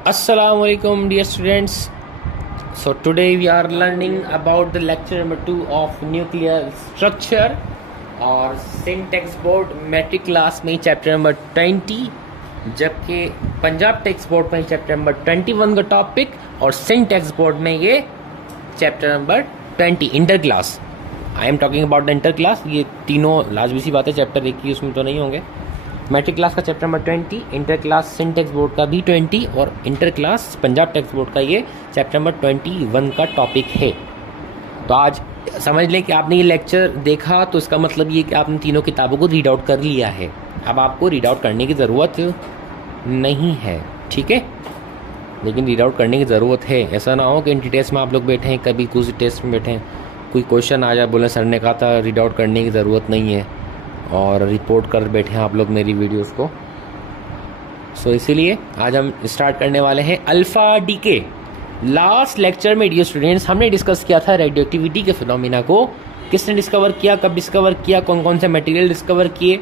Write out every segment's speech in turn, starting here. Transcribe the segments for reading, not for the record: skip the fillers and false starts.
Assalamu alaikum dear students. So today we are learning about the lecture number 2 of nuclear structure और syntax board matric class में chapter number 20, जबकि Punjab text board में chapter number 21 का topic और syntax board में ये chapter number 20 inter class. I am talking about the inter class. ये तीनों लाजमी सी बात है, चैप्टर एक ही उसमें तो नहीं होंगे। मैट्रिक क्लास का chapter number 20, inter class Sindh text board का भी 20 और inter class Punjab text board का ये चैप्टर नंबर 21 का टॉपिक है। तो आज समझ लें कि आपने ये लेक्चर देखा तो इसका मतलब ये कि आपने तीनों किताबों को रीड आउट कर लिया है। अब आपको रीड आउट करने की ज़रूरत नहीं है, ठीक है, लेकिन रीड आउट करने की ज़रूरत है। ऐसा ना हो कि एंट्री टेस्ट में आप लोग बैठे हैं, कभी कुछ टेस्ट में बैठे हैं, कोई क्वेश्चन आ जाए, बोले सर ने कहा था रीड आउट करने की ज़रूरत नहीं है और रिपोर्ट कर बैठे हैं आप लोग मेरी वीडियोस को। सो इसीलिए आज हम स्टार्ट करने वाले हैं अल्फ़ा डीके। लास्ट लेक्चर में डियर स्टूडेंट्स हमने डिस्कस किया था रेडियो एक्टिविटी के फिनोमिना को। किसने डिस्कवर किया, कब डिस्कवर किया, कौन कौन से मटेरियल डिस्कवर किए,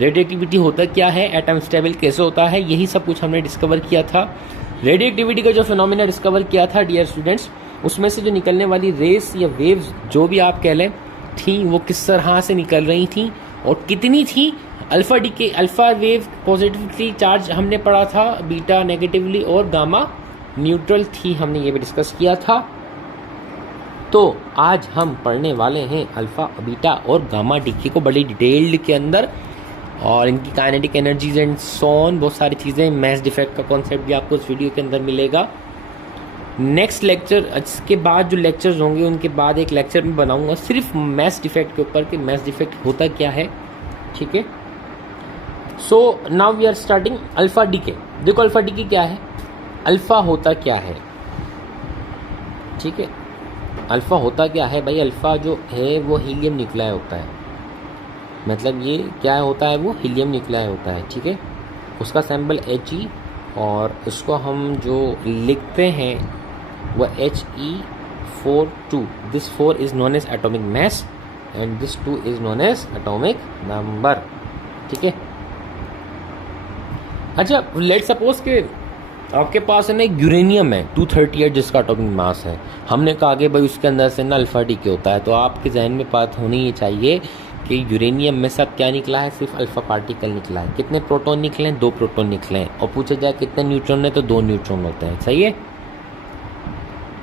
रेडियो एक्टिविटी होता क्या है, एटम स्टेबल कैसे होता है, यही सब कुछ हमने डिस्कवर किया था। रेडियो एक्टिविटी का जो फिनोमिना डिस्कवर किया था डियर स्टूडेंट्स, उसमें से जो निकलने वाली रेस या वेव्स जो भी आप कह लें थी, वो किस तरह से निकल रही थी और कितनी थी। Alpha decay, alpha wave positively charge हमने पढ़ा था, बीटा नेगेटिवली और गामा न्यूट्रल थी, हमने ये भी डिस्कस किया था। तो आज हम पढ़ने वाले हैं अल्फा, बीटा और गामा डीके को बड़ी डिटेल्ड के अंदर, और इनकी काइनेटिक एनर्जीज एंड सोन, बहुत सारी चीज़ें। मैस डिफेक्ट का कॉन्सेप्ट भी आपको इस वीडियो के अंदर मिलेगा। नेक्स्ट लेक्चर, इसके बाद जो लेक्चर्स होंगे उनके बाद एक लेक्चर मैं बनाऊंगा सिर्फ मैस डिफेक्ट के ऊपर कि मैस डिफेक्ट होता क्या है, ठीक है। So now we are starting alpha decay. देखो अल्फा डीके क्या है, अल्फा होता क्या है, ठीक है। अल्फा होता क्या है भाई, अल्फा जो है वो हीलियम न्यूक्लियाई होता है। मतलब ये क्या होता है, वो हीलियम न्यूक्लियाई होता है, ठीक है। उसका सिंबल He और इसको हम जो लिखते हैं वो He42। This 4 is known as atomic mass and this 2 is known as atomic number, ठीक है। अच्छा, लेट सपोज के आपके पास है ना एक यूरेनियम है 238 जिसका एटॉमिक मास है। हमने कहा कि भाई उसके अंदर से ना अल्फा डीके होता है, तो आपके जहन में बात होनी ये चाहिए कि यूरेनियम में सब क्या निकला है, सिर्फ अल्फा पार्टिकल निकला है। कितने प्रोटॉन निकले हैं, 2 प्रोटॉन निकले हैं। और पूछा जाए कितने न्यूट्रॉन है, तो 2 न्यूट्रॉन होते हैं। सही है,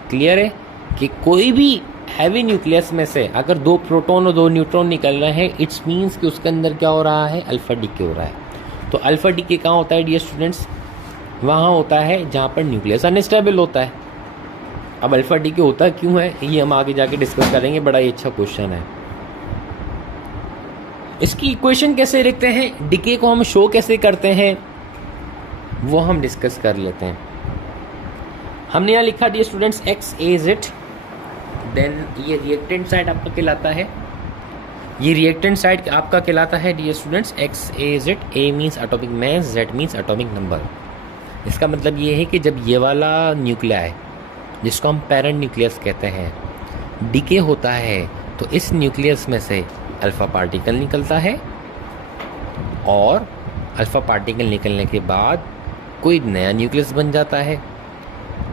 क्लियर है कि कोई भी हैवी न्यूक्लियस में से अगर 2 प्रोटॉन और 2 न्यूट्रॉन निकल रहे हैं, इट्स मीन्स कि उसके अंदर क्या हो रहा है, अल्फा डीके हो रहा है। तो अल्फा डीके कहाँ होता है डियर स्टूडेंट्स, वहाँ होता है जहाँ पर न्यूक्लियस अनस्टेबल होता है। अब अल्फा डीके होता क्यों है, ये हम आगे जाके डिस्कस करेंगे, बड़ा ही अच्छा क्वेश्चन है। इसकी इक्वेशन कैसे लिखते हैं, डीके को हम शो कैसे करते हैं, वो हम डिस्कस कर लेते हैं। हमने यहाँ लिखा डियर स्टूडेंट्स XAZ, देन ये रिएक्टेंट साइड आपका कहलाता है, ये रिएक्टेंट साइड आपका कहलाता है dear students XAZ। A means atomic mass, Z means atomic number. इसका मतलब ये है कि जब ये वाला न्यूक्लियाई जिसको हम पेरेंट न्यूक्लियस कहते हैं डीके होता है, तो इस न्यूक्लियस में से अल्फा पार्टिकल निकलता है और अल्फा पार्टिकल निकलने के बाद कोई नया न्यूक्लियस बन जाता है।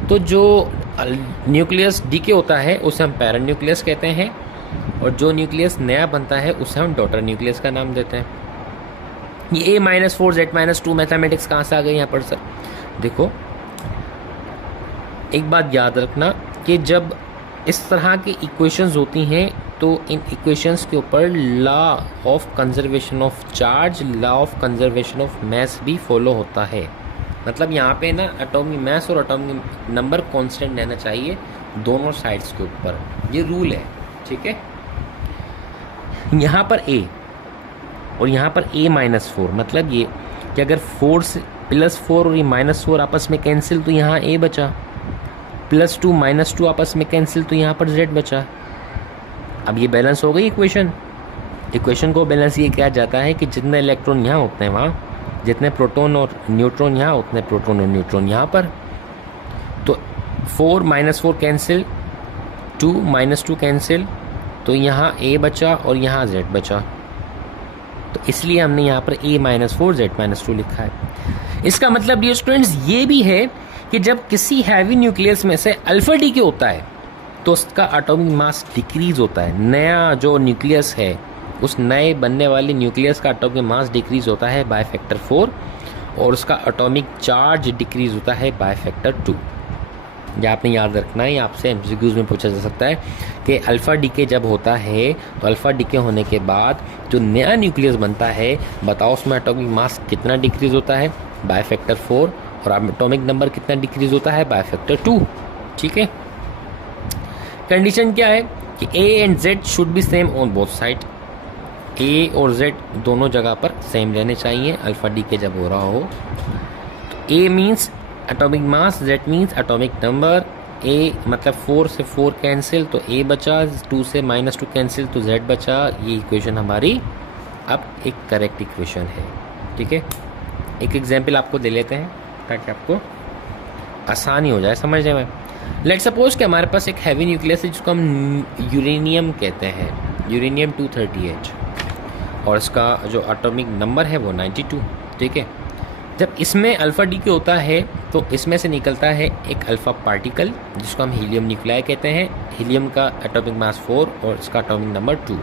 तो जो न्यूक्लियस डीके होता है उसे हम पेरेंट न्यूक्लियस कहते हैं, और जो न्यूक्लियस नया बनता है उसे हम डॉटर न्यूक्लियस का नाम देते हैं। ये A-4 Z-2 मैथमेटिक्स कहाँ से आ गई यहाँ पर सर? देखो एक बात याद रखना कि जब इस तरह की इक्वेशंस होती हैं तो इन इक्वेशंस के ऊपर law of conservation of charge, law of conservation of mass भी फॉलो होता है। मतलब यहाँ पे ना एटॉमिक मास और एटॉमिक नंबर कांस्टेंट रहना चाहिए दोनों साइड्स के ऊपर, ये रूल है, ठीक है। यहाँ पर A और यहाँ पर A-4, मतलब ये कि अगर 4 से +4 और ये -4 आपस में कैंसिल तो यहाँ A बचा, +2 -2 आपस में कैंसिल तो यहाँ पर Z बचा। अब ये बैलेंस हो गई इक्वेशन। इक्वेशन को बैलेंस ये किया जाता है कि जितने इलेक्ट्रॉन यहाँ होते हैं वहाँ, जितने प्रोटॉन और न्यूट्रॉन यहाँ, उतने प्रोटॉन और न्यूट्रॉन यहाँ पर। तो 4 -4 कैंसिल, 2 -2 कैंसिल, तो यहाँ A बचा और यहाँ Z बचा। तो इसलिए हमने यहाँ पर A-4 Z-2 लिखा है। इसका मतलब डियर स्टूडेंट्स ये भी है कि जब किसी हैवी न्यूक्लियस में से अल्फा डी के होता है तो उसका एटॉमिक मास डिक्रीज होता है। नया जो न्यूक्लियस है, उस नए बनने वाले न्यूक्लियस का एटॉमिक मास डिक्रीज होता है बाय फैक्टर 4 और उसका एटॉमिक चार्ज डिक्रीज होता है बाय फैक्टर 2। यह आपने याद रखना है, आपसे एमसीक्यूज में पूछा जा सकता है कि अल्फ़ा डीके जब होता है तो अल्फ़ा डीके होने के बाद जो नया न्यूक्लियस बनता है, बताओ उसमें एटॉमिक मास कितना डिक्रीज होता है बाय फैक्टर 4 और एटॉमिक नंबर कितना डिक्रीज होता है बाय फैक्टर 2। ठीक है, कंडीशन क्या है कि A and Z should be same on both side. A और जेड दोनों जगह पर सेम रहने चाहिए अल्फ़ा डीके जब हो रहा हो। तो A means atomic mass, Z means atomic number. A मतलब 4 से 4 कैंसिल तो ए बचा, 2 से -2 कैंसिल तो जेड बचा। ये इक्वेशन हमारी अब एक करेक्ट इक्वेशन है। ठीक है, एक एग्जाम्पल आपको दे लेते हैं ताकि आपको आसानी हो जाए समझने में। लेट सपोज कि हमारे पास एक हैवी न्यूक्लियस है जिसको हम यूरेनियम कहते हैं, यूरेनियम 238, और इसका जो एटॉमिक नंबर है वो 92। ठीक है, जब इसमें अल्फ़ा डी के होता है तो इसमें से निकलता है एक अल्फ़ा पार्टिकल जिसको हम हीलियम न्यूक्लियाई कहते हैं। हीलियम का एटॉमिक मास 4 और इसका एटॉमिक नंबर 2।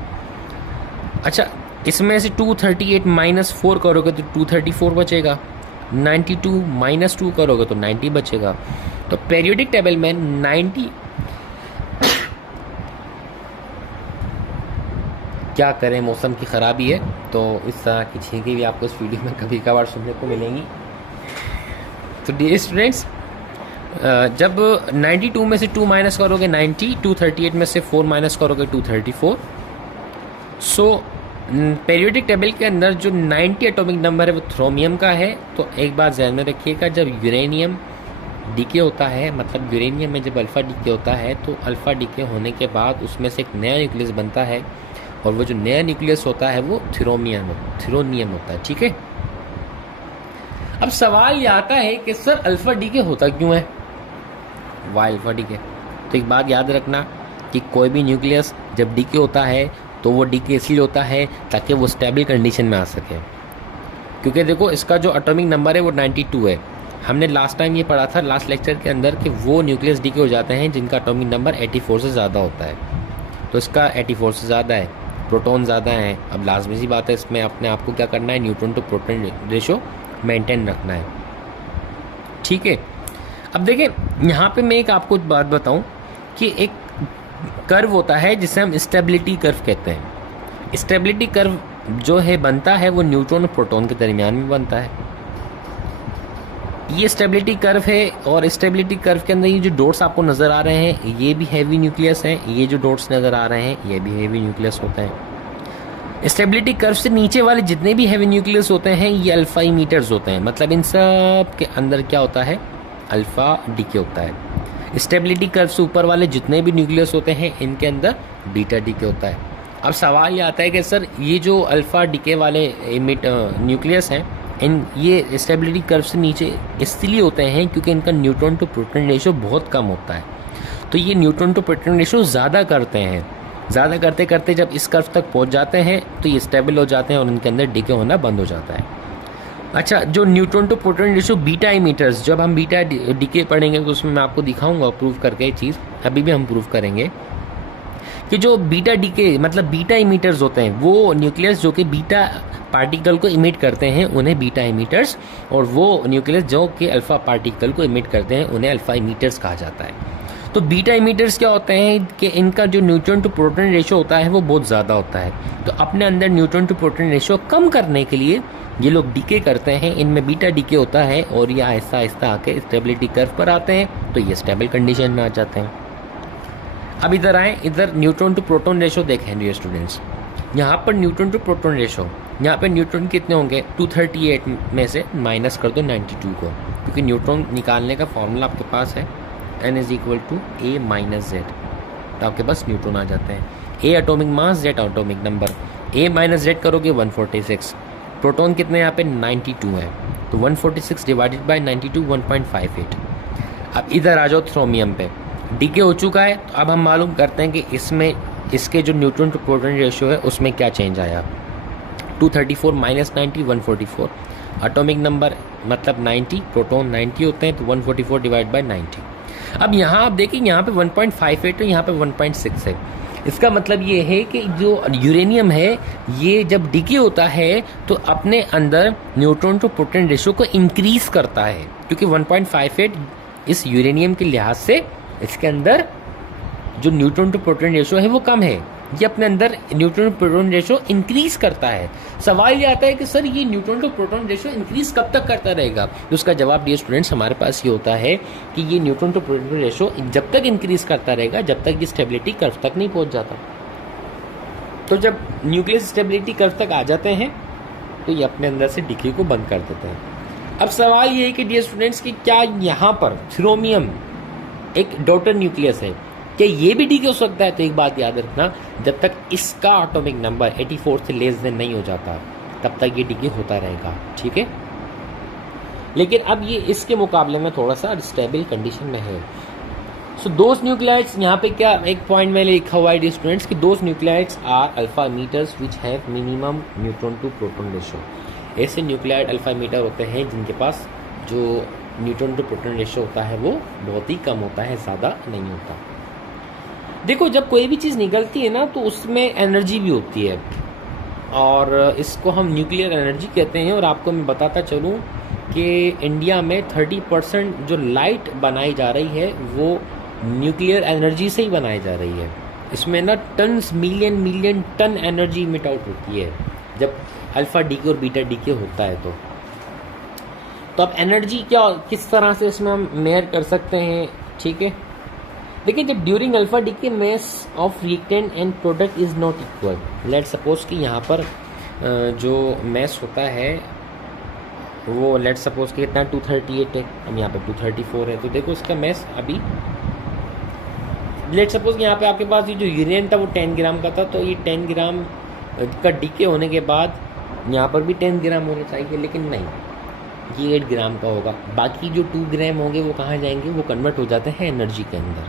अच्छा, इसमें से 238 - 4 करोगे तो 234 बचेगा, 92 - 2 करोगे तो 90 बचेगा। तो पीरियोडिक टेबल में 90 क्या करें, मौसम की ख़राबी है तो इस तरह की छींकें भी आपको इस वीडियो में कभी कभार सुनने को मिलेंगी। तो डियर स्टूडेंट्स, जब 92 में से 2 माइनस करोगे 90, 238 में से 4 माइनस करोगे 234। सो पीरियोडिक टेबल के अंदर जो 90 एटॉमिक नंबर है वो थ्रोमियम का है। तो एक बात ध्यान में रखिएगा, जब यूरेनियम डीके होता है, मतलब यूरेनियम में जब अल्फ़ा डीके होता है तो अल्फ़ा डीके होने के बाद उसमें से एक नया न्यूक्लियस बनता है और वो जो नया न्यूक्लियस होता है वो थ्रोनियम होता है। ठीक है, अब सवाल ये आता है कि सर अल्फ़ा डीके होता क्यों है, वाई अल्फ़ा डीके। तो एक बात याद रखना कि कोई भी न्यूक्लियस जब डीके होता है तो वो डीके इसलिए होता है ताकि वो स्टेबल कंडीशन में आ सके। क्योंकि देखो इसका जो एटॉमिक नंबर है वो 92 है। हमने लास्ट टाइम ये पढ़ा था लास्ट लेक्चर के अंदर कि वो न्यूक्लियस डीके हो जाते हैं जिनका एटॉमिक नंबर 84 से ज़्यादा होता है। तो इसका 84 से ज़्यादा है, प्रोटॉन ज़्यादा है। अब लाजमी सी बात है, इसमें अपने आप को क्या करना है, neutron to proton ratio maintain रखना है। ठीक है, अब देखिए यहाँ पे मैं एक आपको बात बताऊँ कि एक कर्व होता है जिसे हम स्टेबिलिटी कर्व कहते हैं। स्टेबिलिटी कर्व जो है बनता है वो न्यूट्रॉन और प्रोटॉन के दरमियान में बनता है। ये स्टेबिलिटी कर्व है और स्टेबिलिटी कर्व के अंदर ये जो डॉट्स आपको नज़र आ रहे हैं ये भी हैवी न्यूक्लियस हैं, ये जो डॉट्स नज़र आ रहे हैं ये भी हैवी न्यूक्लियस होते हैं। स्टेबिलिटी कर्व से नीचे वाले जितने भी हैवी न्यूक्लियस होते हैं ये अल्फा इमीटर्स होते हैं, मतलब इन सब के अंदर क्या होता है, अल्फा डीके होता है। स्टेबिलिटी कर्व से ऊपर वाले जितने भी न्यूक्लियस होते हैं इनके अंदर बीटा डीके होता है। अब सवाल ये आता है कि सर ये जो अल्फा डीके वाले न्यूक्लियस हैं इन ये स्टेबिलिटी कर्व से नीचे इसलिए होते हैं क्योंकि इनका न्यूट्रॉन टू प्रोटॉन रेशो बहुत कम होता है। तो ये न्यूट्रॉन टू प्रोटॉन रेशो ज़्यादा करते हैं, ज़्यादा करते करते जब इस कर्व तक पहुंच जाते हैं तो ये स्टेबल हो जाते हैं और इनके अंदर डीके होना बंद हो जाता है। अच्छा, जो neutron to proton ratio beta emitters, जब हम बीटा डीके पढ़ेंगे तो उसमें मैं आपको दिखाऊंगा प्रूव करके ये चीज़, अभी भी हम प्रूव करेंगे कि जो बीटा डीके मतलब बीटा इमीटर्स होते हैं वो न्यूक्लियस जो कि बीटा पार्टिकल को इमिट करते हैं उन्हें बीटा इमीटर्स, और वो न्यूक्लियस जो कि अल्फा पार्टिकल को इमिट करते हैं उन्हें अल्फा इमीटर्स कहा जाता है। तो बीटा इमीटर्स क्या होते हैं कि इनका जो न्यूट्रॉन टू प्रोटॉन रेशो होता है वो बहुत ज़्यादा होता है। तो अपने अंदर न्यूट्रॉन टू प्रोटॉन रेशो कम करने के लिए ये लोग डीके करते हैं, इनमें बीटा डीके होता है और ये आहिस्ता आहिस्ता आके स्टेबिलिटी कर्व पर आते हैं तो ये स्टेबल कंडीशन में आ जाते हैं। अब इधर आए, इधर न्यूट्रॉन टू प्रोटॉन रेशो देखें डियर स्टूडेंट्स। यहाँ पर न्यूट्रॉन टू प्रोटॉन रेशो, यहाँ पे न्यूट्रॉन कितने होंगे, 238 में से माइनस कर दो 92 को, क्योंकि न्यूट्रॉन निकालने का फॉर्मूला आपके पास है n = a - z। तो आपके पास न्यूट्रॉन आ जाते हैं। a atomic mass, z atomic number. a - z करोगे 146। प्रोटॉन कितने यहाँ पे 92 है, तो 146 डिवाइडेड बाई 92 1.58। अब इधर आ जाओ थ्रोमियम पे, डीके हो चुका है। तो अब हम मालूम करते हैं कि इसमें इसके जो न्यूट्रॉन टू प्रोटॉन रेशियो है उसमें क्या चेंज आया। 234 - 90 144। एटॉमिक नंबर मतलब 90, प्रोटॉन 90 होते हैं, तो 144 डिवाइड बाय 90। अब यहाँ आप देखिए, यहाँ पे 1.58 है, यहाँ पे 1.6 है। इसका मतलब ये है कि जो यूरेनियम है ये जब डिके होता है तो अपने अंदर न्यूट्रॉन टू प्रोटॉन रेशियो को इंक्रीज करता है, क्योंकि 1.58 इस यूरेनियम के लिहाज से इसके अंदर जो न्यूट्रॉन टू प्रोटॉन रेशियो है वो कम है। ये अपने अंदर neutron to proton ratio increase करता है। सवाल ये आता है कि सर ये neutron to proton ratio increase कब तक करता रहेगा? तो उसका जवाब डियर स्टूडेंट्स हमारे पास ये होता है कि ये न्यूट्रॉन टू प्रोटॉन रेशियो जब तक इंक्रीज करता रहेगा जब तक ये स्टेबिलिटी कर्व तक नहीं पहुंच जाता। तो जब न्यूक्लियस स्टेबिलिटी कर्व तक आ जाते हैं तो ये अपने अंदर से डिके को बंद कर देते हैं। अब सवाल ये है कि डियर स्टूडेंट्स कि क्या यहाँ पर थ्रोमियम एक डॉटर न्यूक्लियस है, क्या ये भी डीके हो सकता है? तो एक बात याद रखना, जब तक इसका एटॉमिक नंबर 84 से लेस देन नहीं हो जाता तब तक ये डीके होता रहेगा, ठीक है। लेकिन अब ये इसके मुकाबले में थोड़ा सा स्टेबल कंडीशन में है। सो दोस न्यूक्लियाइड्स, यहाँ पे क्या एक पॉइंट में लिखा हुआ है डियर स्टूडेंट्स कि those nuclides are alpha emitters which have minimum neutron to proton ratio. ऐसे न्यूक्लियाइड अल्फा मीटर होते हैं जिनके पास जो न्यूट्रॉन टू प्रोटॉन रेशियो होता है वो बहुत ही कम होता है, ज़्यादा नहीं होता। देखो जब कोई भी चीज़ निकलती है ना तो उसमें एनर्जी भी होती है और इसको हम न्यूक्लियर एनर्जी कहते हैं। और आपको मैं बताता चलूँ कि इंडिया में 30% जो लाइट बनाई जा रही है वो न्यूक्लियर एनर्जी से ही बनाई जा रही है। इसमें ना tons million ton energy emit out होती है जब अल्फा डीके और बीटा डीके होता है। तो अब एनर्जी क्या किस तरह से इसमें हम मेयर कर सकते हैं, ठीक है। देखिए जब during alpha decay mass of reactant and product is not equal, let suppose कि यहाँ पर जो मास होता है वो लेट सपोज कि कितना 238 है, अब यहाँ पे 234 है। तो देखो इसका मास अभी लेट सपोज कि यहाँ पे आपके पास ये जो यूरेनियम था वो 10 ग्राम का था, तो ये 10 ग्राम का डीके होने के बाद यहाँ पर भी 10 ग्राम होने चाहिए, लेकिन नहीं, ये 8 ग्राम का होगा। बाकी जो 2 ग्राम होंगे वो कहाँ जाएंगे? वो कन्वर्ट हो जाते हैं एनर्जी के अंदर,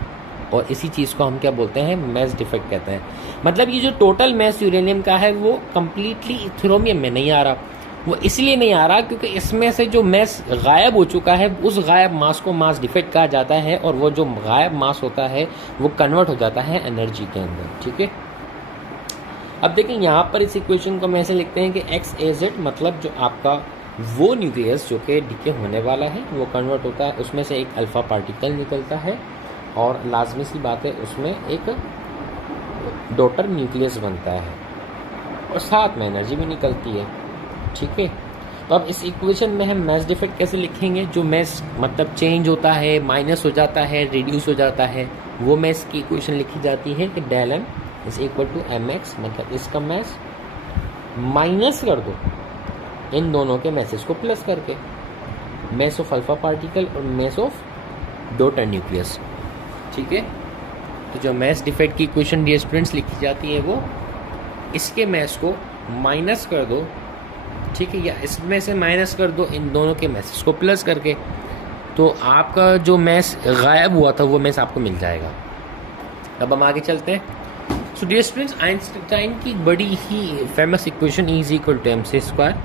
और इसी चीज़ को हम क्या बोलते हैं? मास डिफेक्ट कहते हैं। मतलब ये जो टोटल मास यूरेनियम का है वो कम्प्लीटली थ्रोमियम में नहीं आ रहा। वो इसलिए नहीं आ रहा क्योंकि इसमें से जो मास गायब हो चुका है उस गायब मास को मास डिफेक्ट कहा जाता है, और वो जो गायब मास होता है वो कन्वर्ट हो जाता है एनर्जी के अंदर, ठीक है। अब देखिए यहाँ पर इस इक्वेशन को हम ऐसे लिखते हैं कि एक्स ए जेड, मतलब जो आपका वो न्यूक्लियस जो कि डीके होने वाला है वो कन्वर्ट होता है, उसमें से एक अल्फा पार्टिकल निकलता है और लाजमी सी बात है उसमें एक डॉटर न्यूक्लियस बनता है और साथ में एनर्जी भी निकलती है, ठीक है। तो अब इस इक्वेशन में हम मास डिफेक्ट कैसे लिखेंगे? जो मास मतलब चेंज होता है, माइनस हो जाता है, रिड्यूस हो जाता है, वो मास की इक्वेशन लिखी जाती है कि del M is equal to M X, मतलब इसका मास माइनस कर दो इन दोनों के मैसेज को प्लस करके, मास ऑफ अल्फा पार्टिकल और मास ऑफ डॉटर न्यूक्लियस, ठीक है। तो जो मास डिफेक्ट की इक्वेशन डियर स्टूडेंट्स लिखी जाती है वो इसके मास को माइनस कर दो, ठीक है, या इसमें से माइनस कर दो इन दोनों के मैसेज को प्लस करके, तो आपका जो मास गायब हुआ था वो मास आपको मिल जाएगा। अब हम आगे चलते हैं। सो डियर स्टूडेंट्स, आइंस्टाइन की बड़ी ही famous equation E is equal to M C square.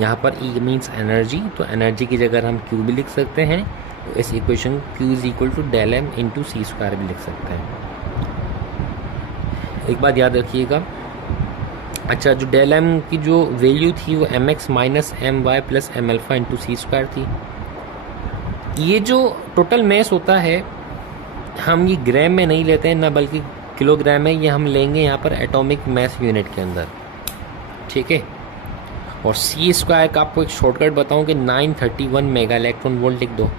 यहाँ पर E मीन्स एनर्जी, तो एनर्जी की जगह हम Q भी लिख सकते हैं। तो इस equation Q is equal to del M into C square भी लिख सकते हैं। एक बात याद रखिएगा, अच्छा जो डेल एम की जो वैल्यू थी वो M X minus M Y plus M alpha into C square थी। ये जो टोटल मास होता है हम ये ग्राम में नहीं लेते हैं ना बल्कि किलोग्राम में, ये हम लेंगे यहाँ पर एटॉमिक मास यूनिट के अंदर, ठीक है। और सी स्क्वायर का आपको एक शॉर्टकट बताऊं कि 931 मेगा इलेक्ट्रॉन वोल्ट लिख दो।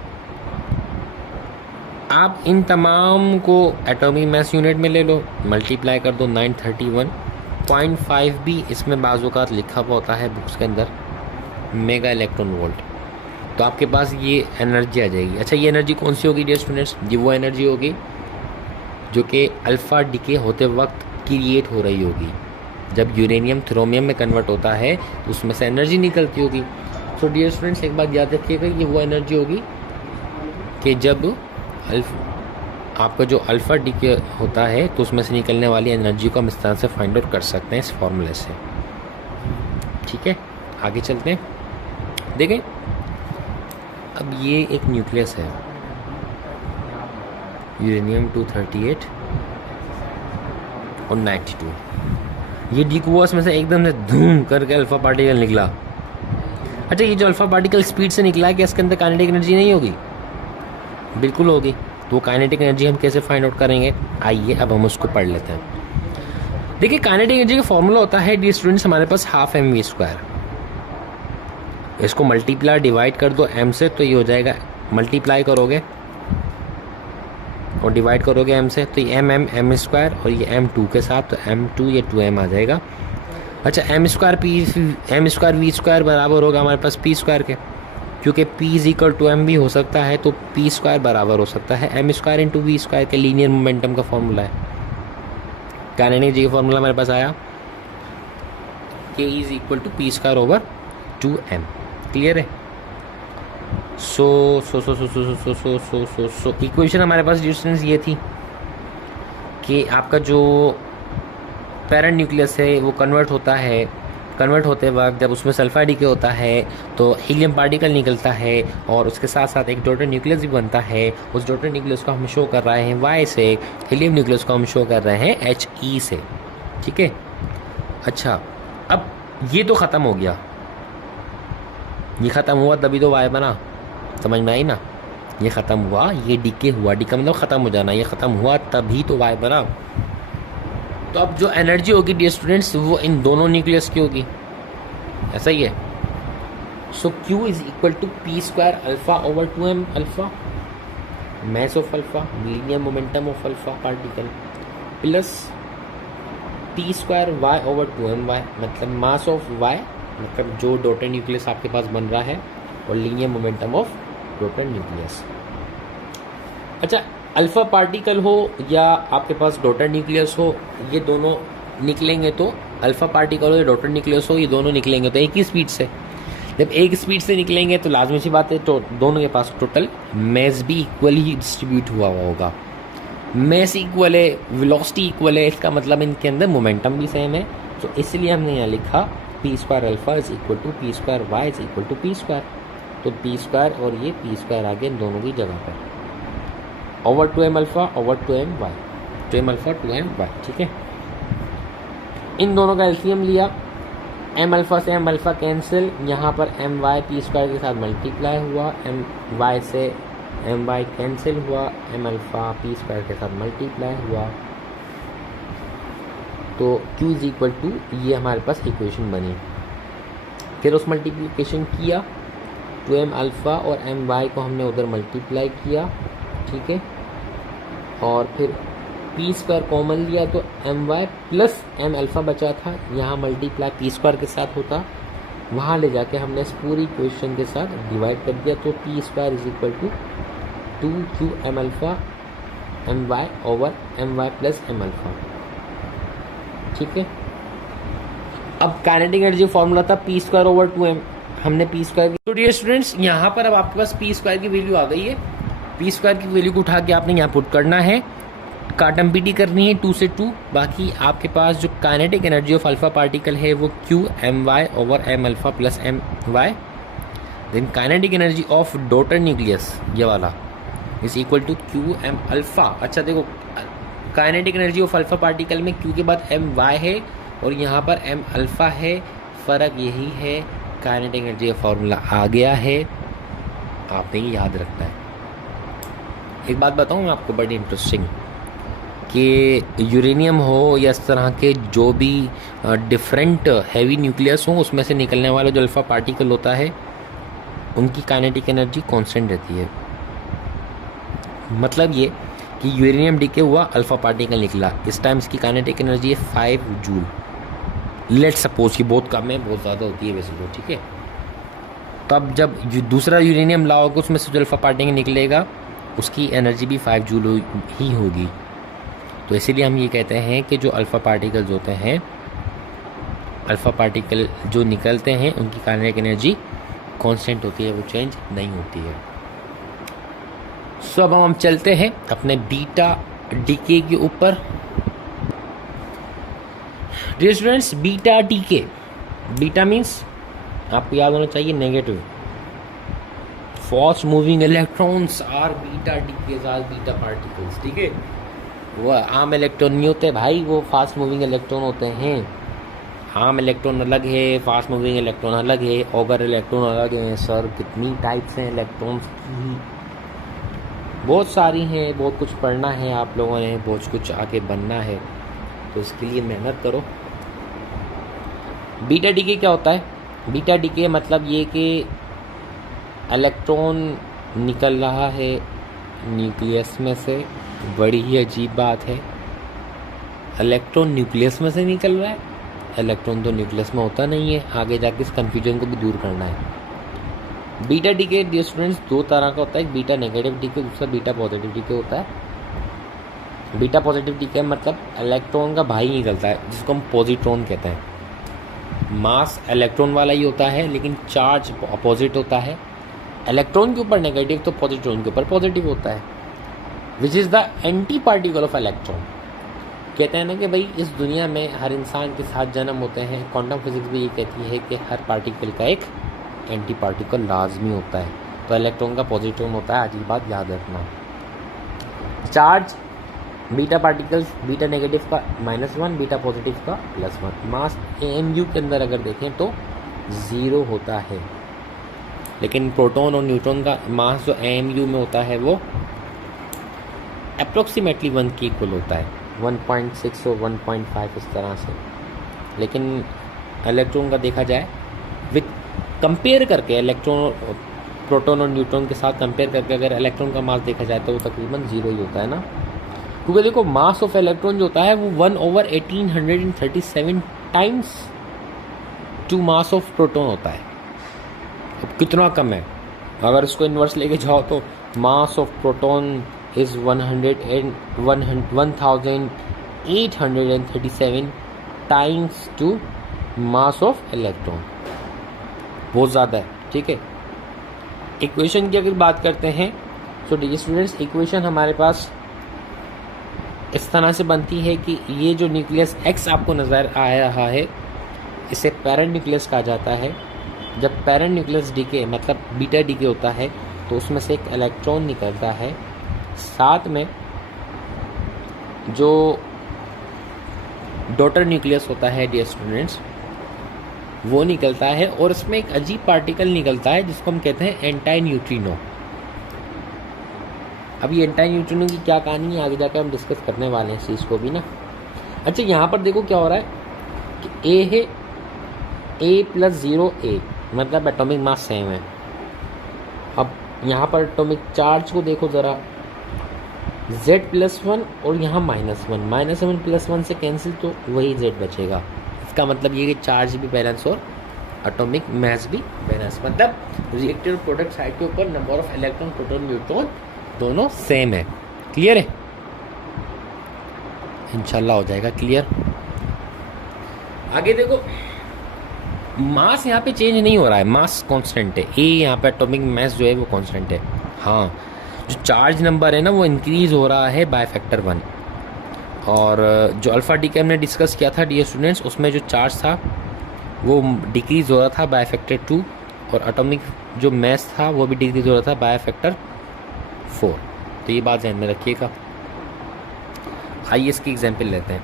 आप इन तमाम को एटॉमिक मास यूनिट में ले लो, मल्टीप्लाई कर दो 931.5 भी इसमें बाज़-औक़ात लिखा हुआ होता है बुक्स के अंदर मेगा इलेक्ट्रॉन वोल्ट, तो आपके पास ये एनर्जी आ जाएगी। अच्छा ये एनर्जी कौन सी होगी डियर स्टूडेंट्स? ये वो एनर्जी होगी जो कि अल्फ़ा डीके होते वक्त क्रिएट हो रही होगी। जब यूरेनियम थ्रोमियम में कन्वर्ट होता है तो उसमें से एनर्जी निकलती होगी। सो डियर स्टूडेंट्स एक बात याद रखिएगा, ये वो एनर्जी होगी कि जब आपका जो अल्फ़ा डीके होता है तो उसमें से निकलने वाली एनर्जी को हम इस तरह से फाइंड आउट कर सकते हैं इस फॉर्मूले से, ठीक है। आगे चलते हैं। देखें, अब ये एक न्यूक्लियस है, यूरेनियम 238 और 92, ये डिकोस में से एकदम से धूम करके अल्फा पार्टिकल निकला। अच्छा, ये जो अल्फा पार्टिकल स्पीड से निकला है, क्या इसके अंदर काइनेटिक एनर्जी नहीं होगी? बिल्कुल होगी। तो वो काइनेटिक एनर्जी हम कैसे फाइंड आउट करेंगे? आइए अब हम उसको पढ़ लेते हैं। देखिए, काइनेटिक एनर्जी का फॉर्मूला होता है डियर स्टूडेंट्स हमारे पास हाफ mv²। इसको मल्टीप्लाई डिवाइड कर दो m से, तो ये हो जाएगा, मल्टीप्लाई करोगे और डिवाइड करोगे m से, तो ये m² और ये m2 के साथ, तो m2 ये 2m आ जाएगा। अच्छा, m² v² बराबर होगा हमारे पास p² के, क्योंकि p = m भी हो सकता है, तो p² बराबर हो सकता है m² × v² के लीनियर मोमेंटम का फॉर्मूला है। काइनेटिक एनर्जी का फॉर्मूला हमारे पास आया k = p² / 2m। क्लियर है? सो इक्वेशन हमारे पास डिस्टेंस ये थी कि आपका जो पेरेंट न्यूक्लियस है वो कन्वर्ट होते वक्त जब उसमें सल्फाइड डीके होता है तो हीलियम पार्टिकल निकलता है और उसके साथ साथ एक डॉटर न्यूक्लियस भी बनता है। उस डॉटर न्यूक्लियस को हम शो कर रहे हैं Y से, हीलियम न्यूक्लियस को हम शो कर रहे हैं He से। ठीक है? अच्छा, अब ये तो ख़त्म हो गया, ये ख़त्म हुआ तभी तो Y बना, समझ में आई ना? ये ख़त्म हुआ, ये डीके हुआ, डीके मतलब ख़त्म हो जाना, ये ख़त्म हुआ तभी तो Y बना। तो अब जो एनर्जी होगी डियर स्टूडेंट्स वो इन दोनों न्यूक्लियस की होगी, ऐसा ही है। सो Q = p² alpha / 2m alpha, mass of alpha, linear momentum of alpha particle, plus p² y / 2my, मतलब मास ऑफ y, मतलब जो डॉटर न्यूक्लियस आपके पास बन रहा है, और linear momentum of daughter nucleus. अच्छा, अल्फा पार्टिकल हो या आपके पास डॉटर न्यूक्लियस हो, ये दोनों निकलेंगे तो अल्फा पार्टिकल हो या डॉटर न्यूक्लियस हो, ये दोनों निकलेंगे तो एक ही स्पीड से। जब एक स्पीड से निकलेंगे तो लाजमी सी बात है तो दोनों के पास टोटल मैस भी इक्वल ही डिस्ट्रीब्यूट हुआ होगा। मैस इक्वल है, वेलोसिटी इक्वल है, इसका मतलब इनके अंदर मोमेंटम भी सेम है। तो इसलिए हमने यहाँ लिखा p² alpha = p² y = p²। तो p² और ये p² आ गया इन दोनों की जगह पर, over 2m alpha over 2m y, 2m alpha 2m y। ठीक है? इन दोनों का एलसीएम लिया, m अल्फा से m अल्फा कैंसिल, यहाँ पर my p² के साथ मल्टीप्लाई हुआ, my से my कैंसिल हुआ, m अल्फा p² के साथ मल्टीप्लाई हुआ, तो Q = ये हमारे पास इक्वेशन बनी। फिर उस मल्टीप्लिकेशन किया, 2m अल्फा और my को हमने उधर मल्टीप्लाई किया। ठीक है? और फिर p² कॉमन लिया तो my प्लस m अल्फा बचा था, यहाँ मल्टीप्लाई p² के साथ होता, वहाँ ले जाके हमने इस पूरी इक्वेशन के साथ डिवाइड कर दिया, तो p² = 2qm alpha my over my plus m alpha. ठीक है? अब काइनेटिक एनर्जी फॉर्मूला था p² / 2m, हमने p² तो डियर स्टूडेंट्स यहाँ पर अब आपके पास p² की वैल्यू आ गई है। p² की वैल्यू को उठा के आपने यहाँ पुट करना है, काटम पीटी करनी है 2 से 2। बाकी आपके पास जो kinetic energy of alpha particle है वो qmy ओवर m अल्फा plus my। Then kinetic energy of daughter nucleus, ये वाला, = qm अल्फा। अच्छा देखो, kinetic energy of alpha particle में q के बाद my है और यहाँ पर m अल्फा है, फ़र्क यही है। काइनेटिक एनर्जी का फॉर्मूला आ गया है, आपने ये याद रखना है। एक बात बताऊँ आपको बड़ी इंटरेस्टिंग, कि यूरेनियम हो या इस तरह के जो भी डिफरेंट हैवी न्यूक्लियस हो, उसमें से निकलने वाला जो अल्फ़ा पार्टिकल होता है उनकी काइनेटिक एनर्जी कांस्टेंट रहती है। मतलब ये कि यूरेनियम डीके हुआ, अल्फ़ा पार्टिकल निकला, इस टाइम इसकी काइनेटिक एनर्जी है 5 जूल। लेट सपोज कि बहुत कम है, बहुत ज़्यादा होती है वैसे तो। ठीक है? तो अब जब दूसरा यूरेनियम लाओगे उसमें से जो अल्फ़ा पार्टिकल निकलेगा उसकी एनर्जी भी 5 जूल ही होगी। तो इसीलिए हम ये कहते हैं कि जो अल्फ़ा पार्टिकल्स होते हैं, अल्फ़ा पार्टिकल जो निकलते हैं उनकी काइनेटिक एनर्जी कांस्टेंट होती है, वो चेंज नहीं होती है। सो अब हम चलते हैं अपने बीटा डीके के ऊपर। Dear students, beta decay, beta means आपको याद होना चाहिए negative, fast moving electrons are beta decays are beta particles, ठीक है। वो आम इलेक्ट्रॉन नहीं होते भाई, वो फास्ट मूविंग इलेक्ट्रॉन होते हैं। आम इलेक्ट्रॉन अलग है, फास्ट मूविंग इलेक्ट्रॉन अलग है, ऑगर इलेक्ट्रॉन अलग है। सर कितनी टाइप्स हैं इलेक्ट्रॉन्स की, बहुत सारी हैं। बहुत कुछ पढ़ना है आप लोगों ने, बहुत कुछ आगे बनना है, तो इसके लिए मेहनत करो। बीटा डीके क्या होता है? बीटा डीके मतलब ये कि इलेक्ट्रॉन निकल रहा है न्यूक्लियस में से। बड़ी ही अजीब बात है, इलेक्ट्रॉन न्यूक्लियस में से निकल रहा है। इलेक्ट्रॉन तो न्यूक्लियस में होता नहीं है। आगे जाके इस कन्फ्यूजन को भी दूर करना है। बीटा डीके डियर स्टूडेंट्स दो तरह का होता है, एक बीटा नेगेटिव डीके, दूसरा बीटा पॉजिटिव डीके होता है। बीटा पॉजिटिव डीके मतलब इलेक्ट्रॉन का भाई निकलता है, जिसको हम पॉजिट्रॉन कहते हैं। मास इलेक्ट्रॉन वाला ही होता है, लेकिन चार्ज अपोजिट होता है। इलेक्ट्रॉन के ऊपर नेगेटिव तो पॉजिट्रॉन के ऊपर पॉजिटिव होता है, which is the anti particle of electron. कहते हैं ना कि भाई इस दुनिया में हर इंसान के साथ जन्म होते हैं। क्वांटम फिजिक्स भी ये कहती है कि हर पार्टिकल का एक एंटी पार्टिकल लाजमी होता है। तो इलेक्ट्रॉन का पॉजिट्रॉन होता है, आज की बात याद रखना। Charge beta particles, beta negative का -1, बीटा पॉजिटिव का +1। मास AMU के अंदर अगर देखें तो 0 होता है, लेकिन प्रोटॉन और न्यूट्रॉन का मास जो AMU में होता है वो अप्रोक्सीमेटली 1 के इक्वल होता है, 1.6 और 1.5 इस तरह से। लेकिन इलेक्ट्रॉन का देखा जाए विथ कंपेयर करके, इलेक्ट्रॉन प्रोटॉन और न्यूट्रॉन के साथ कंपेयर करके अगर इलेक्ट्रॉन का मास देखा जाए तो वो तकरीबन 0 ही होता है ना। क्योंकि देखो मास ऑफ इलेक्ट्रॉन जो होता है वो 1/1837 times to mass of proton होता है। अब कितना कम है, अगर इसको इन्वर्स लेके जाओ तो mass of proton is 1837 times to mass of electron, बहुत ज़्यादा है, ठीक है। इक्वेशन की अगर बात करते हैं तो डियर स्टूडेंट्स, इक्वेशन हमारे पास इस तरह से बनती है कि ये जो न्यूक्लियस X आपको नज़र आ रहा है, इसे पेरेंट न्यूक्लियस कहा जाता है। जब पेरेंट न्यूक्लियस डीके मतलब बीटा डीके होता है तो उसमें से एक इलेक्ट्रॉन निकलता है, साथ में जो डॉटर न्यूक्लियस होता है डियर स्टूडेंट्स वो निकलता है, और इसमें एक अजीब पार्टिकल निकलता है जिसको हम कहते हैं एंटी न्यूट्रिनो। अब ये एंटी न्यूट्रिनो की क्या कहानी है आगे जाकर हम डिस्कस करने वाले हैं इस चीज़ को भी ना। अच्छा, यहाँ पर देखो क्या हो रहा है कि A है, A+0A मतलब एटॉमिक मास सेम है। अब यहाँ पर एटॉमिक चार्ज को देखो ज़रा, Z+1 और यहाँ -1 +1 से कैंसिल तो वही Z बचेगा। इसका मतलब ये कि चार्ज भी बैलेंस और एटॉमिक मास भी बैलेंस, मतलब रिएक्टर प्रोडक्ट साइड के ऊपर number of electron proton neutron दोनों सेम है। क्लियर है? इंशाल्लाह हो जाएगा क्लियर। आगे देखो, मास यहाँ पे चेंज नहीं हो रहा है, मास कांस्टेंट है। ए यहाँ पे एटॉमिक मास जो है वो कांस्टेंट है। हाँ, जो चार्ज नंबर है ना वो इंक्रीज हो रहा है बाय फैक्टर 1। और जो अल्फा डीके हमने डिस्कस किया था डियर स्टूडेंट्स, उसमें जो चार्ज था वो डिक्रीज हो रहा था बाय फैक्टर 2, और एटॉमिक जो मास था वो भी डिक्रीज हो रहा था बाय फैक्टर 4। तो ये बात ध्यान में रखिएगा। आइए इसकी एग्जांपल लेते हैं।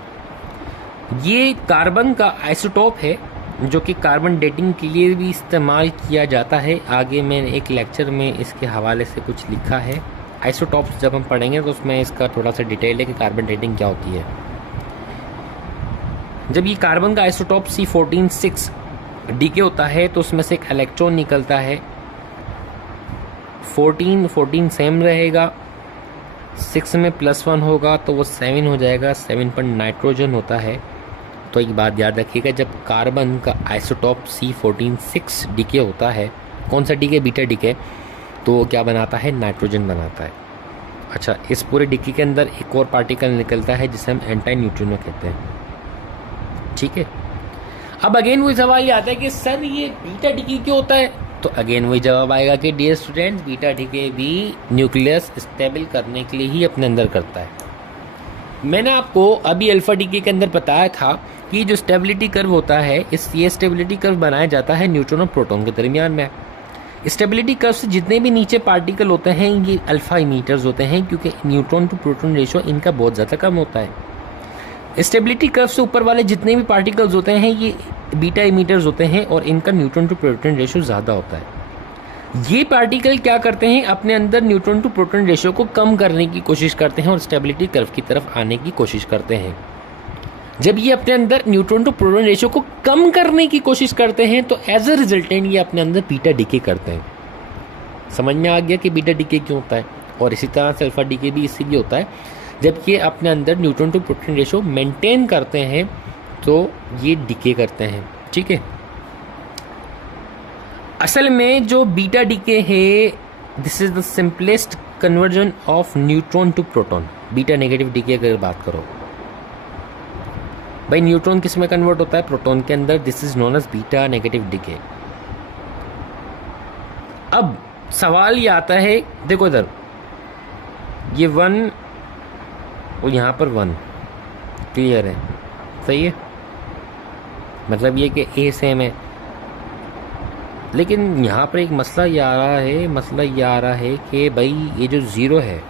ये कार्बन का आइसोटोप है जो कि कार्बन डेटिंग के लिए भी इस्तेमाल किया जाता है। आगे मैंने एक लेक्चर में इसके हवाले से कुछ लिखा है। आइसोटॉप्स जब हम पढ़ेंगे तो उसमें इसका थोड़ा सा डिटेल है कि कार्बन डेटिंग क्या होती है। जब ये कार्बन का आइसोटॉप C14 डीके होता है तो उसमें से एक इलेक्ट्रॉन निकलता है। 14 सेम रहेगा, 6 में +1 होगा तो वो 7 हो जाएगा। 7 पर नाइट्रोजन होता है। तो एक बात याद रखिएगा, जब कार्बन का आइसोटॉप C14 डीके होता है, कौन सा डीके? बीटा डीके, तो वो क्या बनाता है? नाइट्रोजन बनाता है। अच्छा, इस पूरे डीके के अंदर एक और पार्टिकल निकलता है जिसे हम एंटी न्यूट्रिनो कहते हैं। ठीक है, अब अगेन वही सवाल ये आता है कि सर ये बीटा डीके क्यों होता है? तो अगेन वही जवाब आएगा कि डियर स्टूडेंट्स, बीटा डीके भी न्यूक्लियस स्टेबल करने के लिए ही अपने अंदर करता है। मैंने आपको अभी अल्फा डीके के अंदर बताया था कि जो स्टेबिलिटी कर्व होता है, ये स्टेबिलिटी कर्व बनाया जाता है न्यूट्रॉन और प्रोटॉन के दरमियान में। स्टेबिलिटी कर्व से जितने भी नीचे पार्टिकल होते हैं ये अल्फा इमीटर्स होते हैं, क्योंकि न्यूट्रॉन टू प्रोटॉन रेशो इनका बहुत ज़्यादा कम होता है। स्टेबिलिटी कर्व से ऊपर वाले जितने भी पार्टिकल्स होते हैं ये बीटा इमीटर्स होते हैं और इनका न्यूट्रॉन टू प्रोटॉन रेशो ज़्यादा होता है। ये पार्टिकल क्या करते हैं, अपने अंदर न्यूट्रॉन टू प्रोटॉन रेशो को कम करने की कोशिश करते हैं और स्टेबिलिटी कर्व की तरफ आने की कोशिश करते हैं। जब ये अपने अंदर न्यूट्रॉन टू प्रोटॉन रेशो को कम करने की कोशिश करते हैं तो एज अ रिजल्टेंट ये अपने अंदर बीटा डीके करते हैं। समझ में आ गया कि बीटा डीके क्यों होता है। और इसी तरह से अल्फा डीके भी इसीलिए होता है, जब ये अपने अंदर neutron to proton ratio maintain करते हैं तो ये डीके करते हैं। ठीक है, असल में जो बीटा डीके है this is the simplest conversion of neutron to proton. Beta negative decay अगर बात करो भाई, न्यूट्रॉन किस में कन्वर्ट होता है, प्रोटॉन के अंदर। This is known as beta negative decay. अब सवाल ये आता है, देखो इधर ये 1 और यहाँ पर 1 क्लियर है, सही है, मतलब ये कि ए सेम है। लेकिन यहाँ पर एक मसला ये आ रहा है कि भाई ये जो 0 है